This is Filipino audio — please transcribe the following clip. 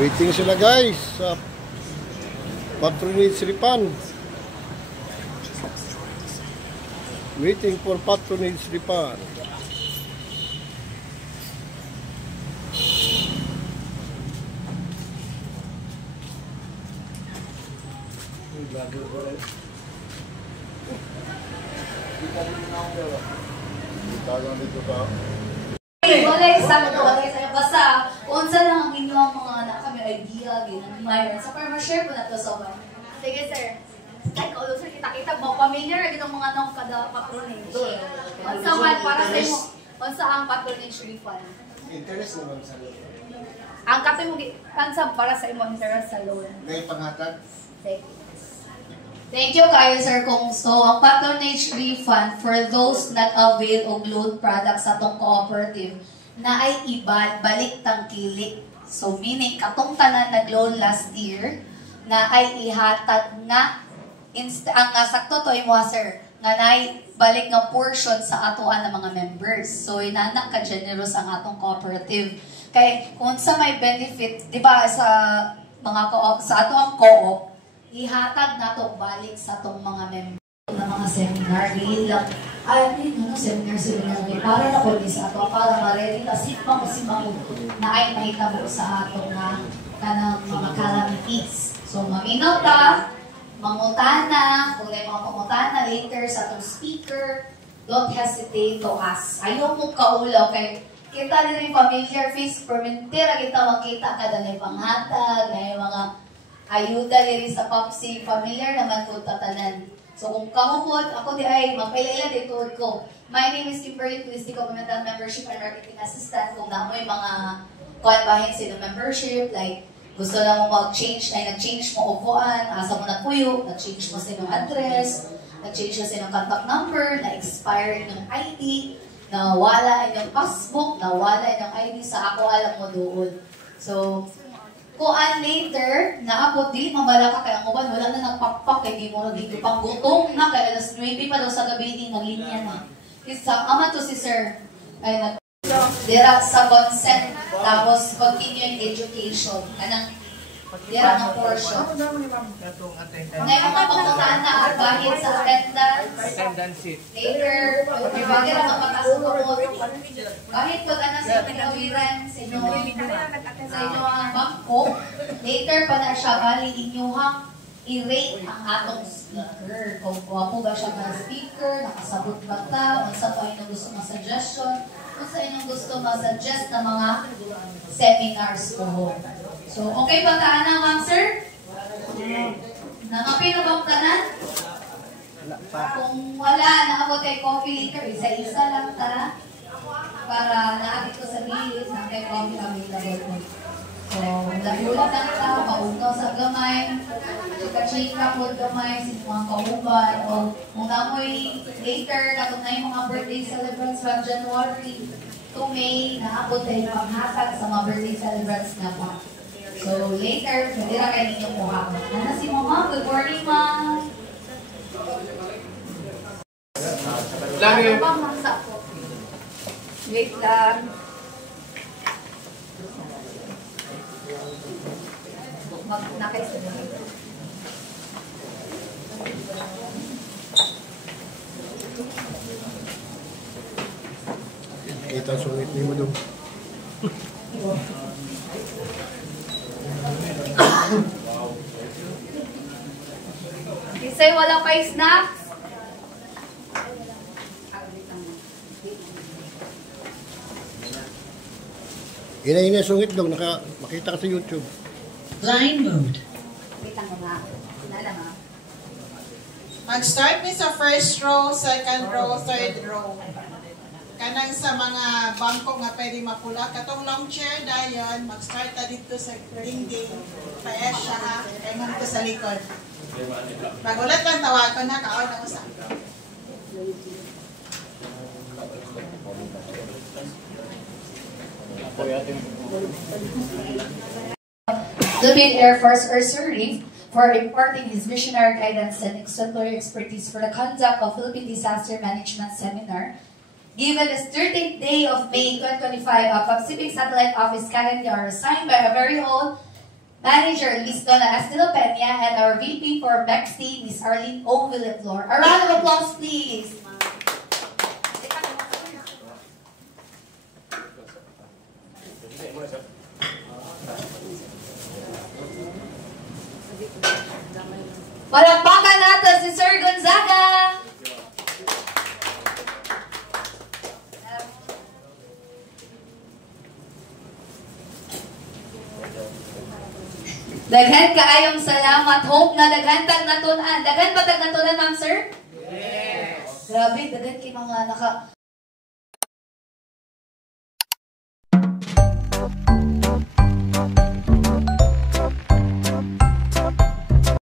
Waiting sila guys sa patronage Ripan. Waiting for patronage Ripan. Walay sakto, basta unsa lang ang inyong mga kami idea ginamay sa share po nato sa ban. Sige sir. Ay kaulo sir kita mo familiar gid ang mga nang kada patronage. Unsa man para sa imo? Unsa ang patronage refund? Interest naman sa loan. Ang kape mo kansa para sa imo interest sa loan. May panghatag. Thank you kayo sir kung so ang patronage refund for those not avail og loan products sa atong cooperative na ay balik tangkilik. So meaning katong tanan nag-loan last year na ay ihatag nga ang sakto to imo sir nga nay balik nga portion sa atoan ng mga members. So inanak ka generous ang atong cooperative. Kay kung sa may benefit, di ba sa mga sa atoang co-op ihatag nato balik sa tong mga member ng mga seminar dili lang seminar para na po sa ato para ma-ready ta sipang na ay mahitabo sa ato nga kanang mga calamities. So maminaw ta, mangutana, kung may mga pangutana later sa atong speaker, don't hesitate to ask. Ayaw mo kaulaw kay kita din familiar face permentera kita makita kada na panghatag, na mga ayuda diri sa PAPSI, familiar naman po tatanan. So kung kamupod, ako di ay magpailala dito ko. My name is Kimberly, please di Governmental Membership and Marketing Assistant. Kung na mo'y mga bahin sa membership, like gusto na mo mag-change, ay nag-change mo upuan, asa mo nagpuyo, nag-change mo sa inyong address, nag-change mo sa inyong contact number, na-expire inyong ID, nawala inyong passbook, nawala inyong ID sa ako alam mo doon. So, kuan later, naabot, dili mabala ka kay ang uban, wala na nagpakpak, kay di mo na dito pang gutong na, kay alas 9 pa daw sa gabi din, naglinya na. Isa, ama to si sir, ay dira sa consent, tapos continuing education, kanang dira ng portion. Ngayon mga papuntaan na bahid sa attendance sheet. Later, bagay na magpapasok kahit pag na sa pinawiran sa inyong bangko, later pa na siya bali inyong i-rate ang atong speaker. Kung wapo ba siya ng speaker, nakasabot ba ta, unsa pa inyong gusto ng suggestion, kung sa inyong gusto ma-suggest na mga seminars po. So, okay ba taan na, ma'am, sir? Nangapin na bang tanan? Kung wala, nakabot kay coffee liter, isa-isa lang ta para naabit ko sa bilis na kay coffee available po. So, lagulat lang ta, paugaw sa gamay, chika-chika po gamay, sa mga kauban, o kung namoy later, katong na yung mga birthday celebrants from January to May, naabot tayo panghatag sa mga birthday celebrants na pa. So, later, pwede na kayo ninyong kuha. Nana si Mama, good morning, Ma'am. Ano bang maksa po? Wait lang. Nakais na dito. Kita sulit ni mo doon. Isay wala pa snacks. Ina sungit dong, makita ka sa YouTube. Line mode. Kita mo nga. Nala nga. Mag-start ni sa first row, second row, third row. Kanang sa mga bangko nga pwede mapula. Katong long chair dayon, mag-start ta dito sa dingding. Paes siya ha, kaingon ko sa likod. Magulat lang tawagon ha, kaon ako sa. Philippine Air Force Reserve for imparting his missionary guidance and exemplary expertise for the conduct of Philippine Disaster Management Seminar. Given the 13th day of May 2025, a Pacific Satellite Office calendar signed by a very old Manager Luis Dona Astilo Peña, and our VP for Bexty, Miss Arlene O. Villaflor. A round of applause, please. Palakpakan natin si Sir Gonzaga! Daghan kaayong salamat. Hope na daghan tag natunan. Daghan ba tag natunan, ma'am, sir? Yes. Grabe, daghan kay mga